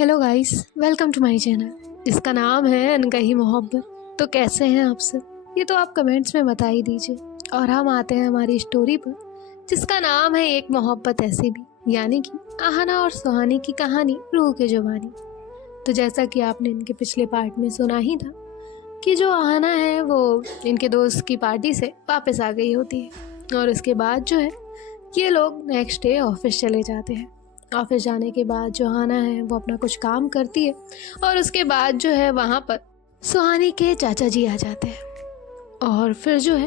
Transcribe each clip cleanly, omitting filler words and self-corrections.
Hello guys, welcome to my channel जिसका नाम है अनकही मोहब्बत। तो कैसे हैं आप सब? ये तो आप कमेंट्स में बता ही दीजिए। और हम आते हैं हमारी स्टोरी पर जिसका नाम है एक मोहब्बत ऐसे भी, यानी कि आहना और सुहानी की कहानी रूह के जुबानी। तो जैसा कि आपने इनके पिछले पार्ट में सुना ही था कि जो आहना है वो इनके दोस्त की पार्टी से वापस आ गई होती है और उसके बाद जो है ये लोग नेक्स्ट डे ऑफिस चले जाते हैं। ऑफिस जाने के बाद जो आहना है वो अपना कुछ काम करती है और उसके बाद जो है वहाँ पर सुहानी के चाचा जी आ जाते हैं और फिर जो है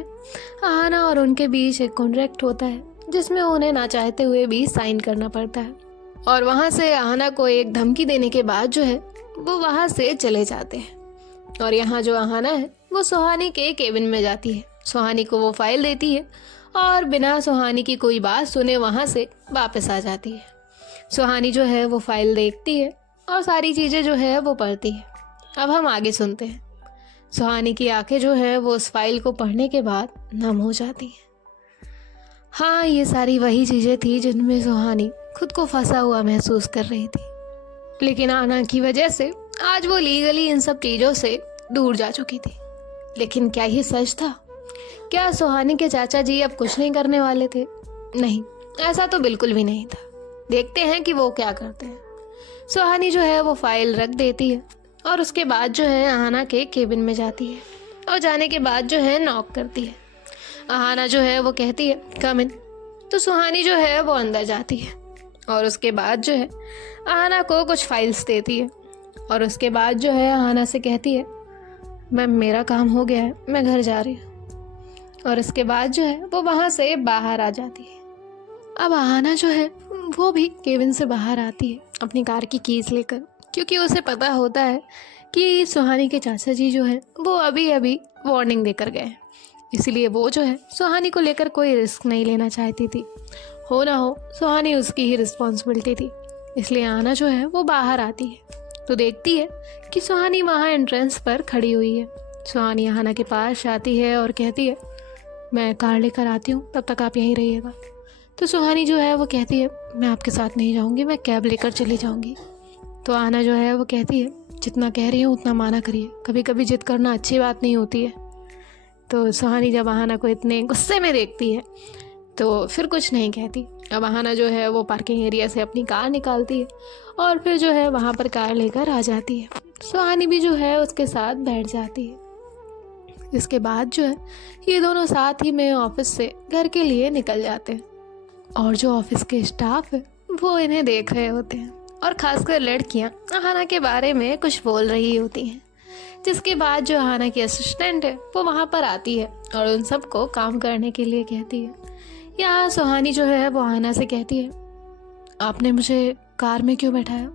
आहना और उनके बीच एक कॉन्ट्रैक्ट होता है जिसमें उन्हें ना चाहते हुए भी साइन करना पड़ता है। और वहाँ से आहना को एक धमकी देने के बाद जो है वो वहाँ से चले जाते हैं। और यहाँ जो आहना है वो सुहानी के केबिन में जाती है, सुहानी को वो फाइल देती है और बिना सुहानी की कोई बात सुने वहाँ से वापस आ जाती है। सुहानी जो है वो फाइल देखती है और सारी चीज़ें जो है वो पढ़ती है। अब हम आगे सुनते हैं। सुहानी की आंखें जो है वो उस फाइल को पढ़ने के बाद नम हो जाती हैं। हाँ, ये सारी वही चीज़ें थी जिनमें सुहानी खुद को फंसा हुआ महसूस कर रही थी, लेकिन आना की वजह से आज वो लीगली इन सब चीज़ों से दूर जा चुकी थी। लेकिन क्या ये सच था? क्या सुहानी के चाचा जी अब कुछ नहीं करने वाले थे? नहीं, ऐसा तो बिल्कुल भी नहीं था। देखते हैं कि वो क्या करते हैं। सुहानी जो है वो फाइल रख देती है और उसके बाद जो है आहना के केबिन में जाती है और जाने के बाद जो है नॉक करती है। आहना जो है वो कहती है कम इन। तो सुहानी जो है वो अंदर जाती है और उसके बाद जो है आहना को कुछ फाइल्स देती है और उसके बाद जो है आहना से कहती है मैम मेरा काम हो गया है, मैं घर जा रही हूँ। और उसके बाद जो है वो वहाँ से बाहर आ जाती है। अब आहना जो है वो भी केबिन से बाहर आती है अपनी कार की कीज लेकर, क्योंकि उसे पता होता है कि सुहानी के चाचा जी जो है वो अभी अभी वार्निंग देकर गए हैं। इसलिए वो जो है सुहानी को लेकर कोई रिस्क नहीं लेना चाहती थी। हो ना हो सुहानी उसकी ही रिस्पॉन्सिबिलिटी थी। इसलिए आहना जो है वो बाहर आती है तो देखती है कि सुहानी वहाँ एंट्रेंस पर खड़ी हुई है। सुहानी आहना के पास आती है और कहती है मैं कार लेकर आती हूँ, तब तक आप यहीं रहिएगा। तो सुहानी जो है वो कहती है मैं आपके साथ नहीं जाऊंगी, मैं कैब लेकर चली जाऊंगी। तो आहना जो है वो कहती है जितना कह रही हूँ उतना माना करिए, कभी कभी जिद करना अच्छी बात नहीं होती है। तो सुहानी जब आहना को इतने गुस्से में देखती है तो फिर कुछ नहीं कहती। अब आहना जो है वो पार्किंग एरिया से अपनी कार निकालती है और फिर जो है वहाँ पर कार लेकर आ जाती है। सुहानी भी जो है उसके साथ बैठ जाती है। इसके बाद जो है ये दोनों साथ ही में ऑफिस से घर के लिए निकल जाते हैं और जो ऑफिस के स्टाफ है वो इन्हें देख रहे होते हैं और खासकर लड़कियां आहना के बारे में कुछ बोल रही होती हैं। जिसके बाद जो आहना की असिस्टेंट है वो वहाँ पर आती है और उन सबको काम करने के लिए कहती है। यहाँ सुहानी जो है वो आहना से कहती है आपने मुझे कार में क्यों बैठाया?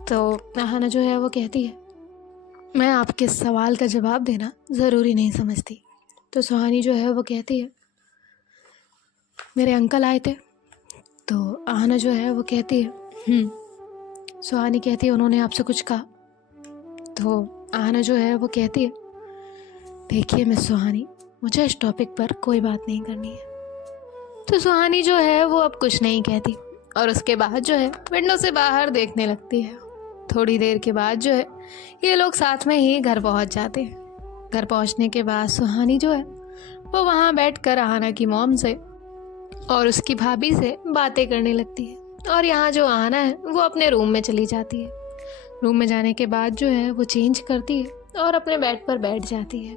तो आहना जो है वो कहती है मैं आपके सवाल का जवाब देना ज़रूरी नहीं समझती। तो सुहानी जो है वो कहती है मेरे अंकल आए थे। तो आहना जो है वो कहती है सुहानी कहती है उन्होंने आपसे कुछ कहा? तो आहना जो है वो कहती है देखिए मिस सुहानी, मुझे इस टॉपिक पर कोई बात नहीं करनी है। तो सुहानी जो है वो अब कुछ नहीं कहती और उसके बाद जो है विंडो से बाहर देखने लगती है। थोड़ी देर के बाद जो है ये लोग साथ में ही घर पहुंच जाते हैं। घर पहुंचने के बाद सुहानी जो है वो वहाँ बैठकर आहना की मॉम से और उसकी भाभी से बातें करने लगती है। और यहाँ जो आहना है वो अपने रूम में चली जाती है। रूम में जाने के बाद जो है वो चेंज करती है और अपने बेड पर बैठ जाती है।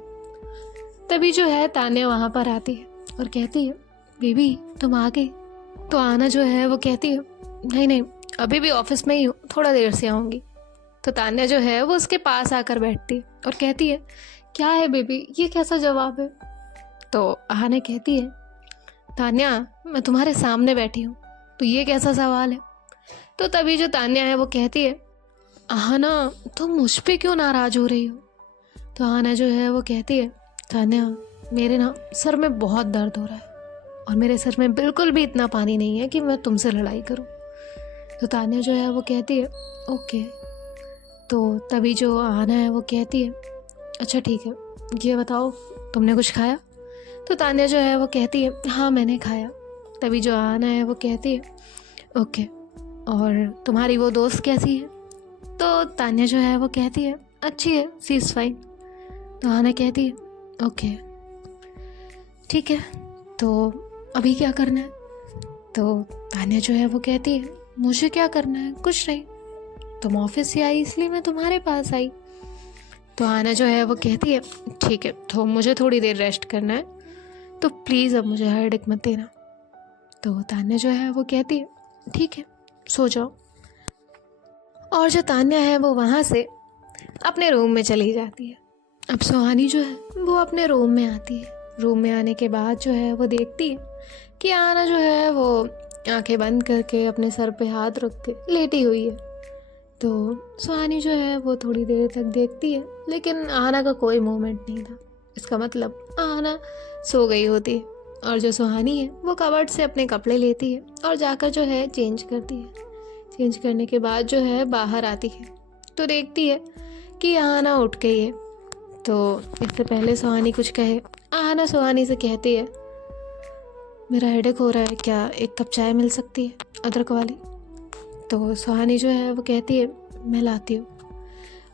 तभी जो है तान्या वहाँ पर आती है और कहती है बेबी तुम आ गई? तो आहना जो है वो कहती है नहीं नहीं, अभी भी ऑफिस में ही हूँ, थोड़ा देर से आऊँगी। तो तान्या जो है वो उसके पास आकर बैठती है और कहती है क्या है बेबी, ये कैसा जवाब है? तो आहना कहती है तान्या मैं तुम्हारे सामने बैठी हूँ, तो ये कैसा सवाल है? तो तभी जो तान्या है वो कहती है आहना तुम मुझ पे क्यों नाराज़ हो रही हो? तो आहना जो है वो कहती है तान्या मेरे ना सर में बहुत दर्द हो रहा है और मेरे सर में बिल्कुल भी इतना पानी नहीं है कि मैं तुमसे लड़ाई करूँ। तो तान्या जो है वो कहती है ओके। तो तभी जो आहना है वो कहती है अच्छा ठीक है, ये बताओ तुमने कुछ खाया? तो तान्या जो है वो कहती है हाँ मैंने खाया। तभी जो आहना है वो कहती है ओके, और तुम्हारी वो दोस्त कैसी है? तो तान्या जो है वो कहती है अच्छी है, सी इज़ फाइन। तो आना कहती है ओके ठीक है, तो अभी क्या करना है? तो तान्या जो है वो कहती है मुझे क्या करना है, कुछ नहीं, तुम ऑफिस से आई इसलिए मैं तुम्हारे पास आई। तो आना जो है वो कहती है ठीक है, तो मुझे थोड़ी देर रेस्ट करना है, तो प्लीज़ अब मुझे हेडेक मत देना। तो तान्या जो है वो कहती है ठीक है, सो जाओ। और जो तान्या है वो वहाँ से अपने रूम में चली जाती है। अब सुहानी जो है वो अपने रूम में आती है। रूम में आने के बाद जो है वो देखती है कि आना जो है वो आंखें बंद करके अपने सर पे हाथ रख के लेटी हुई है। तो सुहानी जो है वो थोड़ी देर तक देखती है, लेकिन आना का कोई मूवमेंट नहीं था। इसका मतलब आना सो गई होती है। और जो सुहानी है वो कबर्ड से अपने कपड़े लेती है और जाकर जो है चेंज करती है। चेंज करने के बाद जो है बाहर आती है तो देखती है कि आना उठ गई है। तो इससे पहले सुहानी कुछ कहे, आना सुहानी से कहती है मेरा हेडेक हो रहा है, क्या एक कप चाय मिल सकती है, अदरक वाली? तो सुहानी जो है वो कहती है मैं लाती हूँ।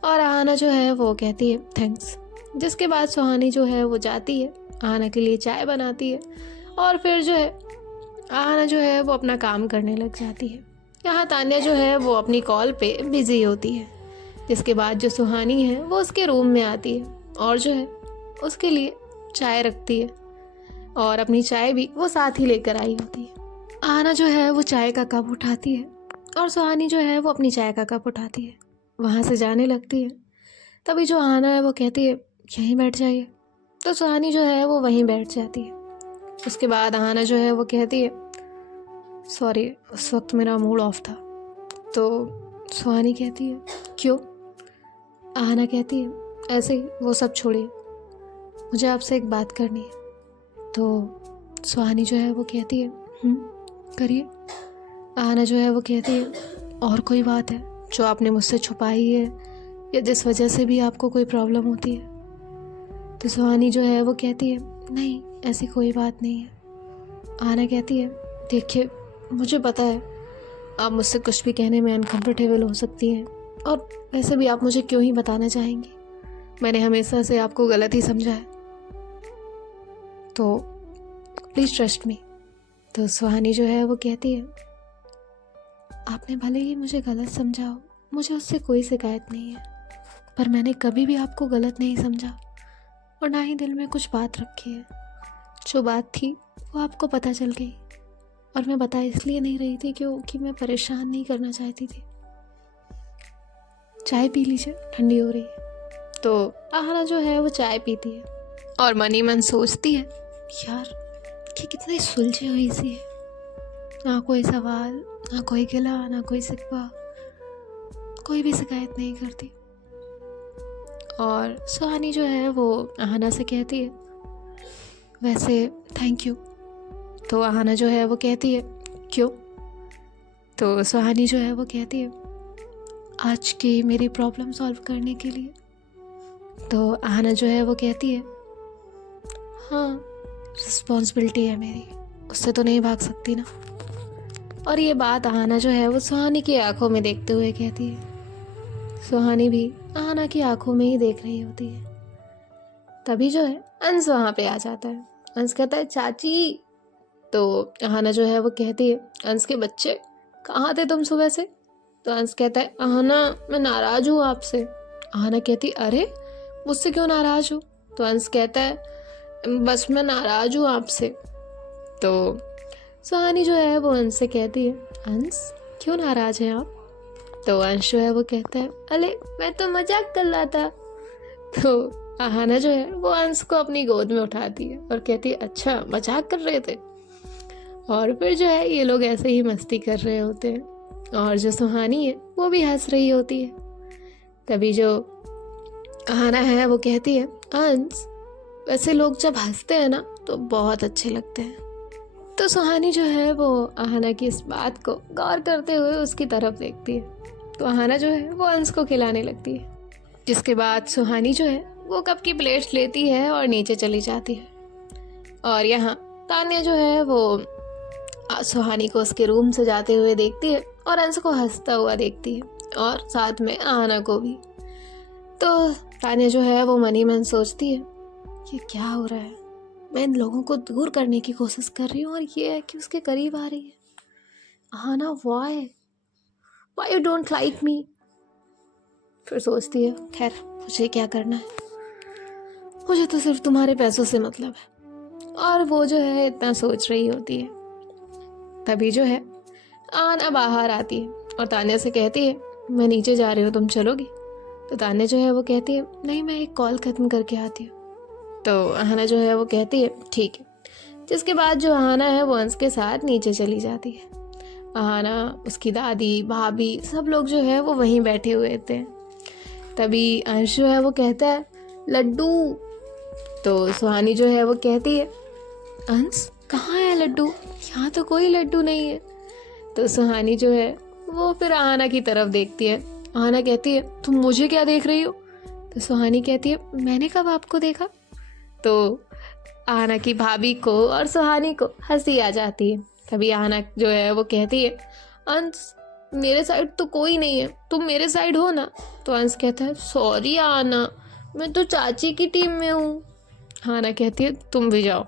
और आना जो है वो कहती है थैंक्स। जिसके बाद सुहानी जो है वो जाती है, आना के लिए चाय बनाती है और फिर जो है आना जो है वो अपना काम करने लग जाती है। यहाँ तान्या जो है वो अपनी कॉल पे बिजी होती है। जिसके बाद जो सुहानी है वो उसके रूम में आती है और जो है उसके लिए चाय रखती है और अपनी चाय भी वो साथ ही लेकर आई होती है। आना जो है वो चाय का कप उठाती है और सुहानी जो है वो अपनी चाय का कप उठाती है, वहाँ से जाने लगती है। तभी जो आना है वो कहती है यहीं बैठ जाइए। तो सुहानी जो है वो वहीं बैठ जाती है। उसके बाद आना जो है वो कहती है सॉरी, उस वक्त मेरा मूड ऑफ था। तो सुहानी कहती है क्यों? आना कहती है ऐसे ही, वो सब छोड़िए, मुझे आपसे एक बात करनी है। तो सुहानी जो है वो कहती है करिए। आना जो है वो कहती है और कोई बात है जो आपने मुझसे छुपाई है या जिस वजह से भी आपको कोई प्रॉब्लम होती है? तो सुहानी जो है वो कहती है नहीं, ऐसी कोई बात नहीं है। आना कहती है देखिए, मुझे पता है आप मुझसे कुछ भी कहने में अनकम्फर्टेबल हो सकती हैं, और वैसे भी आप मुझे क्यों ही बताना चाहेंगी, मैंने हमेशा से आपको गलत ही समझा है, तो प्लीज़ ट्रस्ट मी। तो सुहानी जो है वो कहती है आपने भले ही मुझे गलत समझा हो, मुझे उससे कोई शिकायत नहीं है, पर मैंने कभी भी आपको गलत नहीं समझा और ना ही दिल में कुछ बात रखी है। जो बात थी वो आपको पता चल गई, और मैं बता इसलिए नहीं रही थी क्योंकि मैं परेशान नहीं करना चाहती थी। चाय पी लीजिए, ठंडी हो रही है। तो आहाना जो है वो चाय पीती है और मन ही मन सोचती है यार कि कितनी सुलझी हुई सी है, ना कोई सवाल, ना कोई गिला, ना कोई शिकवा, कोई भी शिकायत नहीं करती। और सुहानी जो है वो आहाना से कहती है वैसे थैंक यू। तो आहाना जो है वो कहती है क्यों? तो सुहानी जो है वो कहती है आज की मेरी प्रॉब्लम सॉल्व करने के लिए। तो आहाना जो है वो कहती है हाँ, रिस्पॉन्सिबिलिटी है मेरी, उससे तो नहीं भाग सकती ना। और ये बात आहाना जो है वो सुहानी की आंखों में देखते हुए कहती है। सुहानी भी आहाना की आंखों में ही देख रही होती है। तभी जो है अंश वहाँ पे आ जाता है। अंश कहता है चाची। तो आहाना जो है वो कहती है अंश के बच्चे कहाँ थे तुम सुबह से? तो अंश कहता है आहाना मैं नाराज़ हूँ आपसे। आहाना कहती अरे मुझसे क्यों नाराज़ हो? तो अंश कहता है बस मैं नाराज़ हूँ आपसे। तो सुहानी जो है वो अंश से कहती है अंश क्यों नाराज़ हैं आप? तो अंश जो है वो कहता है अरे मैं तो मजाक कर रहा था। तो आहाना जो है वो अंश को अपनी गोद में उठाती है और कहती है अच्छा मजाक कर रहे थे। और फिर जो है ये लोग ऐसे ही मस्ती कर रहे होते हैं और जो सुहानी है वो भी हंस रही होती है। तभी जो आहाना है वो कहती है अंश वैसे लोग जब हंसते हैं ना तो बहुत अच्छे लगते हैं। तो सुहानी जो है वो आहाना की इस बात को गौर करते हुए उसकी तरफ देखती है। तो आहाना जो है वो अंश को खिलाने लगती है। जिसके बाद सुहानी जो है वो कप की प्लेट्स लेती है और नीचे चली जाती है। और यहाँ तान्या जो है वो सुहानी को उसके रूम से जाते हुए देखती है और अंश को हंसता हुआ देखती है और साथ में आना को भी। तो तान्या जो है वो मन ही मन सोचती है ये क्या हो रहा है, मैं इन लोगों को दूर करने की कोशिश कर रही हूँ और ये है कि उसके करीब आ रही है। आना why you don't like me. फिर सोचती है खैर मुझे क्या करना है, मुझे तो सिर्फ तुम्हारे पैसों से मतलब है। और वो जो है इतना सोच रही होती है, तभी जो है आना बाहर आती है और तान्या से कहती है मैं नीचे जा रही हूँ, तुम चलोगी? तो तान्या जो है वो कहती है नहीं, मैं एक कॉल ख़त्म करके आती हूँ। तो आना जो है वो कहती है ठीक है। जिसके बाद जो आना है वो अंश के साथ नीचे चली जाती है। आना, उसकी दादी, भाभी, सब लोग जो है वो वहीं बैठे हुए थे। तभी अंश जो है वो कहता है लड्डू। तो सुहानी जो है वो कहती है अंश कहाँ है लड्डू, यहाँ तो कोई लड्डू नहीं है। तो सुहानी जो है वो फिर आना की तरफ देखती है। आना कहती है तुम मुझे क्या देख रही हो? तो सुहानी कहती है मैंने कब आपको देखा? तो आना की भाभी को और सुहानी को हंसी आ जाती है। तभी आना जो है वो कहती है अंश मेरे साइड तो कोई नहीं है, तुम मेरे साइड हो ना? तो अंश कहता है सॉरी आना, मैं तो चाची की टीम में हूँ। आना कहती है तुम भी जाओ।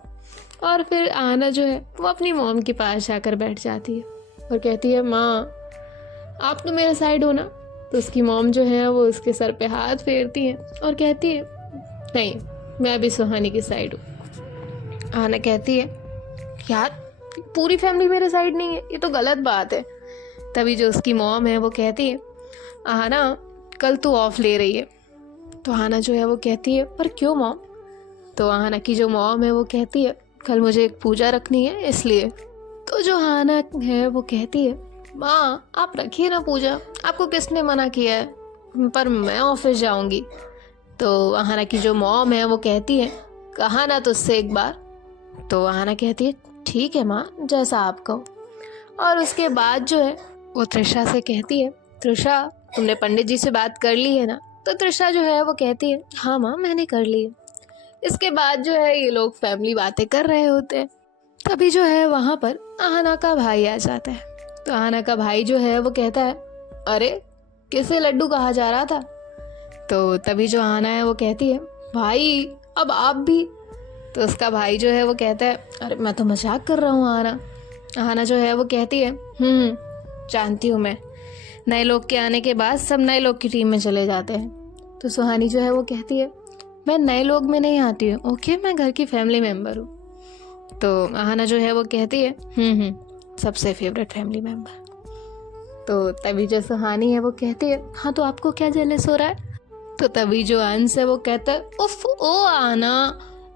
और फिर आना जो है वो अपनी मॉम के पास जाकर बैठ जाती है और कहती है माँ आप तो मेरे साइड हो ना? तो उसकी मॉम जो है वो उसके सर पे हाथ फेरती है और कहती है नहीं, मैं भी सुहानी की साइड हूँ। आना कहती है यार पूरी फैमिली मेरे साइड नहीं है, ये तो गलत बात है। तभी जो उसकी मॉम है वो कहती है आना कल तू ऑफ ले रही है। तो आना जो है वो कहती है पर क्यों मॉम? तो आना की जो मॉम है वो कहती है कल मुझे एक पूजा रखनी है इसलिए। तो जो आना है वो कहती है माँ आप रखिए ना पूजा, आपको किसने मना किया है, पर मैं ऑफिस जाऊंगी। तो आना की जो मॉम है वो कहती है कहा ना तुझसे एक बार। तो आना कहती है ठीक है माँ जैसा आप कहो। और उसके बाद जो है वो त्रिशा से कहती है त्रिशा तुमने पंडित जी से बात कर ली है ना? तो त्रिशा जो है वो कहती है हाँ माँ मैंने कर ली है। इसके बाद जो है ये लोग फैमिली बातें कर रहे होते हैं। तभी जो है वहाँ पर आना का भाई आ जाता है। तो आना का भाई जो है वो कहता है अरे किसे लड्डू कहा जा रहा था? तो तभी जो आना है वो कहती है भाई अब आप भी। तो उसका भाई जो है वो कहता है अरे मैं तो मजाक कर रहा हूँ आना। आना जो है वो कहती है जानती हूँ मैं, नए लोग के आने के बाद सब नए लोग की टीम में चले जाते हैं। तो सुहानी जो है वो कहती है मैं नए लोग में नहीं आती हूँ, ओके मैं घर की फैमिली मेम्बर हूँ। तो आना जो है वो कहती है सबसे फेवरेट फैमिली मेम्बर। तो तभी जो सुहानी है वो कहती है हाँ तो आपको क्या जेलस हो रहा है? तो तभी जो अंश है वो कहता है उफ ओ आना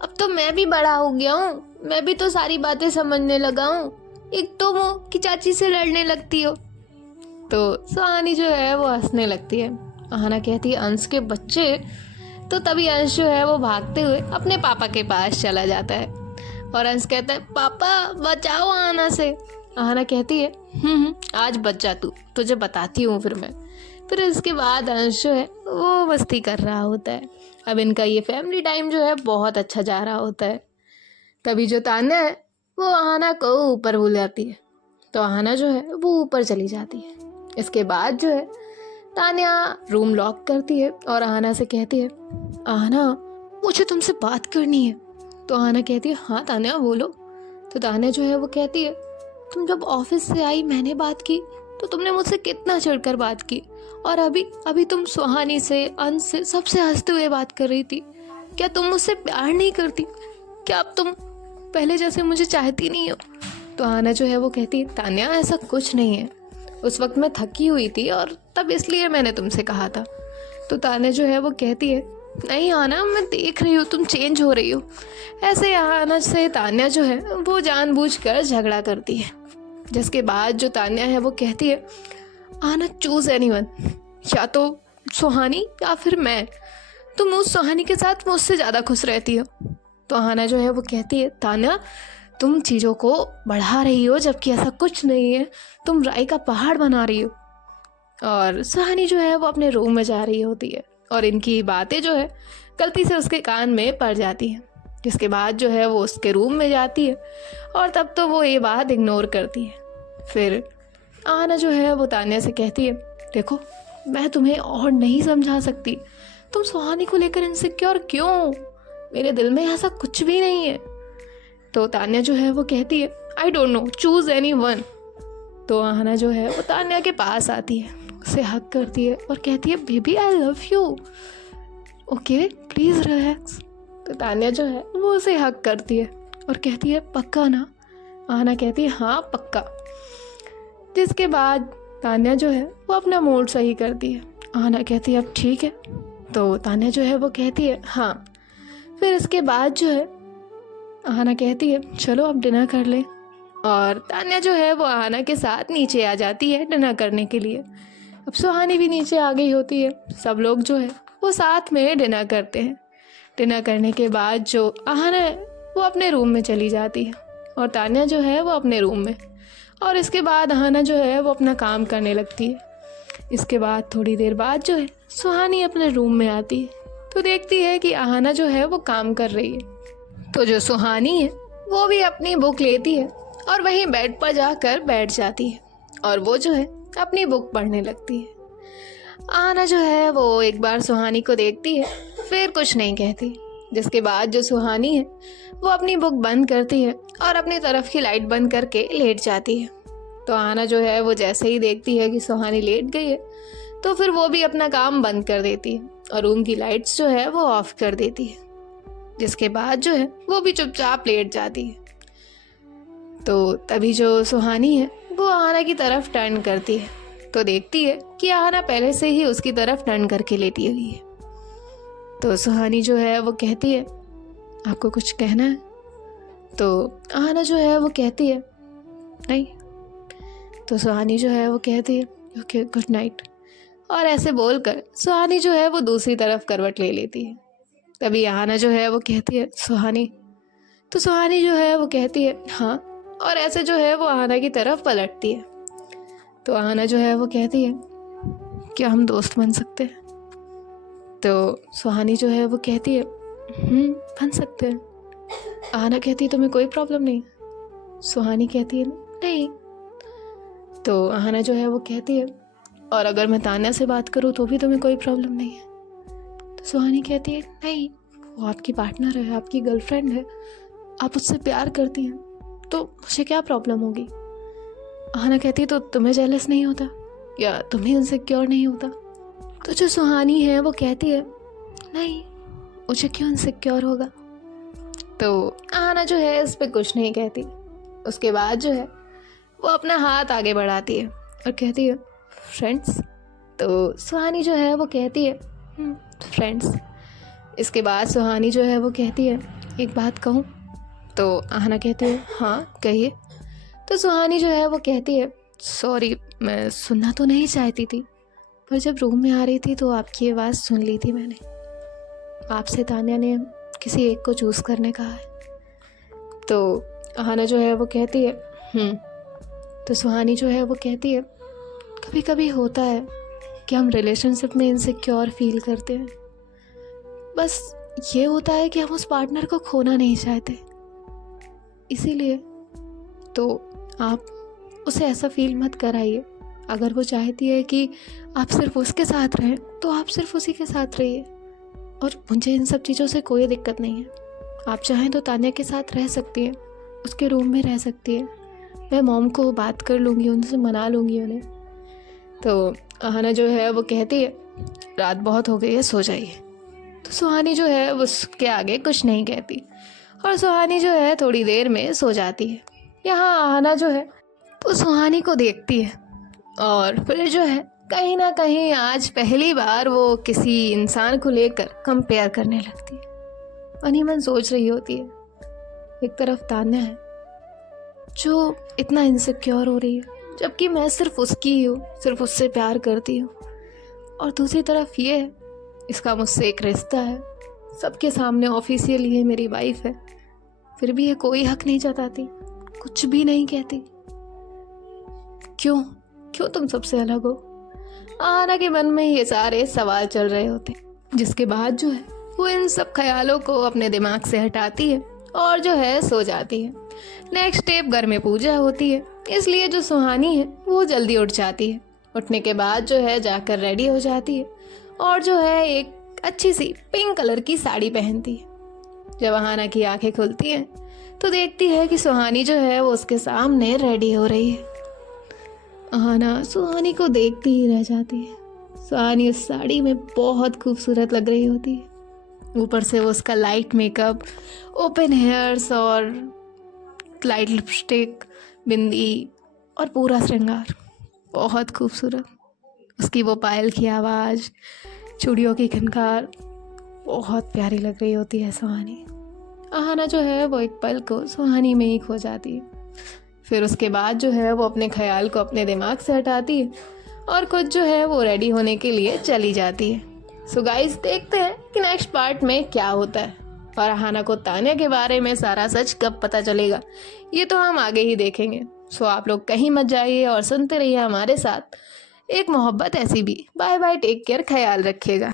अब तो मैं भी बड़ा हो गया हूँ, मैं भी तो सारी बातें समझने लगा हूँ, एक तुम हो कि चाची से लड़ने लगती हो। तो सुहानी जो है वो हंसने लगती है। आना कहती है अंश के बच्चे। तो तभी अंश जो है वो भागते हुए अपने पापा के पास चला जाता है और अंश कहता है पापा बचाओ आना से। आना कहती है आज बच जा तू, तुझे बताती हूँ फिर मैं। फिर इसके बाद अंश जो है वो मस्ती कर रहा होता है। अब इनका ये फैमिली टाइम जो है बहुत अच्छा जा रहा होता है। तभी जो तान्या है वो आना को ऊपर बुलाती है। तो आना जो है वो ऊपर चली जाती है। इसके बाद जो है तान्या रूम लॉक करती है और आना से कहती है आना मुझे तुमसे बात करनी है। तो आना कहती है हाँ तान्या बोलो। तो तान्या जो है वो कहती है तुम जब ऑफिस से आई मैंने बात की तो तुमने मुझसे कितना चिढ़कर बात की, और अभी तुम सुहानी से अंश से सबसे हंसते हुए बात कर रही थी। क्या तुम मुझसे प्यार नहीं करती? क्या अब तुम पहले जैसे मुझे चाहती नहीं हो? तो आना जो है वो कहती है तान्या ऐसा कुछ नहीं है, उस वक्त मैं थकी हुई थी और तब इसलिए मैंने तुमसे कहा था। तो तान्या जो है वो कहती है नहीं आना मैं देख रही हूँ तुम चेंज हो रही हो। ऐसे आना से तान्या जो है वो जानबूझकर झगड़ा करती है। जिसके बाद जो तान्या है वो कहती है आना चूज एनीवन, या तो सुहानी या फिर मैं, तुम उस सुहानी के साथ मुझसे ज़्यादा खुश रहती हो। तो आना जो है वो कहती है तान्या तुम चीज़ों को बढ़ा रही हो जबकि ऐसा कुछ नहीं है, तुम राई का पहाड़ बना रही हो। और सुहानी जो है वो अपने रूम में जा रही होती है और इनकी बातें जो है गलती से उसके कान में पड़ जाती हैं। जिसके बाद जो है वो उसके रूम में जाती है और तब तो वो ये बात इग्नोर करती है। फिर आना जो है वो तान्या से कहती है देखो मैं तुम्हें और नहीं समझा सकती, तुम सुहानी को लेकर इनसिक्योर क्यों? मेरे दिल में ऐसा कुछ भी नहीं है। तो तान्या जो है वो कहती है I don't know, choose any one. तो आहना जो है वो तान्या के पास आती है, उसे हक करती है और कहती है baby I love you, okay please relax. तो तान्या जो है वो उसे हक करती है और कहती है पक्का ना? आहना कहती है हाँ पक्का। जिसके बाद तान्या जो है वो अपना मूड सही करती है। आहना कहती है अब ठीक है। तो तान्या जो है वो कहती है हाँ। फिर इसके बाद जो है आहना कहती है चलो अब डिनर कर ले। और तान्या जो है वो आहना के साथ नीचे आ जाती है डिनर करने के लिए। अब सुहानी भी नीचे आ गई होती है। सब लोग जो है वो साथ में डिनर करते हैं। डिनर करने के बाद जो आहना है वो अपने रूम में चली जाती है और तान्या जो है वो अपने रूम में। और इसके बाद आहना जो है वो अपना काम करने लगती है। इसके बाद थोड़ी देर बाद जो है सुहानी अपने रूम में आती है तो देखती है कि आहना जो है वो काम कर रही है। तो जो सुहानी है वो भी अपनी बुक लेती है और वहीं बेड पर जाकर बैठ जाती है और वो जो है अपनी बुक पढ़ने लगती है। आहना जो है वो एक बार सुहानी को देखती है, फिर कुछ नहीं कहती। जिसके बाद जो सुहानी है वो अपनी बुक बंद करती है और अपनी तरफ की लाइट बंद करके लेट जाती है। तो आहना जो है वो जैसे ही देखती है कि सुहानी लेट गई है तो फिर वो भी अपना काम बंद कर देती है और रूम की लाइट्स जो है वो ऑफ कर देती है। जिसके बाद जो है वो भी चुपचाप लेट जाती है। तो तभी जो सुहानी है वो आहना की तरफ टर्न करती है तो देखती है कि आहना पहले से ही उसकी तरफ टर्न करके लेटी हुई है। तो सुहानी जो है वो कहती है आपको कुछ कहना है? तो आहना जो है वो कहती है नहीं। तो सुहानी जो है वो कहती है ओके गुड नाइट। और ऐसे बोलकर सुहानी जो है वो दूसरी तरफ करवट ले लेती है। तभी आहना जो है वो कहती है सुहानी। तो सुहानी जो है वो कहती है हाँ। और ऐसे जो है वो आहना की तरफ पलटती है। तो आहना जो है वो कहती है क्या हम दोस्त बन सकते हैं? तो सुहानी जो है वो कहती है बन सकते हैं। आहना कहती है तुम्हें कोई प्रॉब्लम नहीं? सुहानी कहती है नहीं। तो आहना जो है वो कहती है और अगर मैं तान्या से बात करूँ तो भी तुम्हें कोई प्रॉब्लम नहीं है? तो सुहानी कहती है नहीं, वो आपकी पार्टनर है, आपकी गर्लफ्रेंड है, आप उससे प्यार करती हैं तो मुझे क्या प्रॉब्लम होगी? आहना कहती है तो तुम्हें जेलस नहीं होता या तुम्हें इनसिक्योर नहीं होता? तो जो सुहानी है वो कहती है नहीं, मुझे क्यों इनसिक्योर होगा? तो आहना जो है इस पे कुछ नहीं कहती। उसके बाद जो है वो अपना हाथ आगे बढ़ाती है और कहती है फ्रेंड्स। तो सुहानी जो है वो कहती है फ्रेंड्स। इसके बाद सुहानी जो है वो कहती है एक बात कहूँ? तो आहना कहती है हाँ कहिए। तो सुहानी जो है वो कहती है सॉरी, मैं सुनना तो नहीं चाहती थी पर जब रूम में आ रही थी तो आपकी आवाज़ सुन ली थी मैंने। आपसे तान्या ने किसी एक को चूज़ करने कहा है। तो आहना जो है वो कहती है तो सुहानी जो है वो कहती है कभी कभी होता है कि हम रिलेशनशिप में इनसिक्योर फील करते हैं। बस ये होता है कि हम उस पार्टनर को खोना नहीं चाहते, इसीलिए तो आप उसे ऐसा फील मत कराइए। अगर वो चाहती है कि आप सिर्फ उसके साथ रहें तो आप सिर्फ उसी के साथ रहिए और मुझे इन सब चीज़ों से कोई दिक्कत नहीं है। आप चाहें तो तान्या के साथ रह सकती हैं, उसके रूम में रह सकती है। मैं मॉम को बात कर लूँगी, उनसे मना लूँगी उन्हें। तो आहना जो है वो कहती है रात बहुत हो गई है, सो जाइए। तो सुहानी जो है वो उसके आगे कुछ नहीं कहती और सुहानी जो है थोड़ी देर में सो जाती है। यहाँ आहना जो है वो सुहानी को देखती है और फिर जो है कहीं ना कहीं आज पहली बार वो किसी इंसान को लेकर कंपेयर करने लगती है। मन ही मन सोच रही होती है एक तरफ तान्या है जो इतना इनसिक्योर हो रही है जबकि मैं सिर्फ उसकी ही हूँ, सिर्फ उससे प्यार करती हूँ, और दूसरी तरफ ये है इसका मुझसे एक रिश्ता है, सबके सामने ऑफिशियल ये मेरी वाइफ है, फिर भी ये कोई हक नहीं जताती, कुछ भी नहीं कहती। क्यों क्यों तुम सबसे अलग हो? आहना के मन में ये सारे सवाल चल रहे होते, जिसके बाद जो है वो इन सब ख्यालों को अपने दिमाग से हटाती है और जो है सो जाती है। नेक्स्ट डे घर में पूजा होती है, इसलिए जो सुहानी है वो जल्दी उठ जाती है उठने के बाद जो है जाकर रेडी हो जाती है और जो है एक अच्छी सी पिंक कलर की साड़ी पहनती है। जब अहाना की आंखें खुलती हैं तो देखती है कि सुहानी जो है वो उसके सामने रेडी हो रही है। अहाना सुहानी को देखती ही रह जाती है। सुहानी उस साड़ी में बहुत खूबसूरत लग रही होती है। ऊपर से वो उसका लाइट मेकअप, ओपन हेयर्स और लाइट लिपस्टिक, बिंदी और पूरा श्रृंगार बहुत खूबसूरत। उसकी वो पायल की आवाज़, चूड़ियों की खनकार बहुत प्यारी लग रही होती है सुहानी। अहाना जो है वो एक पल को सुहानी में ही खो जाती है। फिर उसके बाद जो है वो अपने ख्याल को अपने दिमाग से हटाती है और खुद जो है वो रेडी होने के लिए चली जाती है। सो गाइस, देखते हैं कि नेक्स्ट पार्ट में क्या होता है और अहाना को तान्या के बारे में सारा सच कब पता चलेगा, ये तो हम आगे ही देखेंगे। सो आप लोग कहीं मत जाइए और सुनते रहिए हमारे साथ एक मोहब्बत ऐसी भी। बाय बाय, टेक केयर, ख्याल रखिएगा।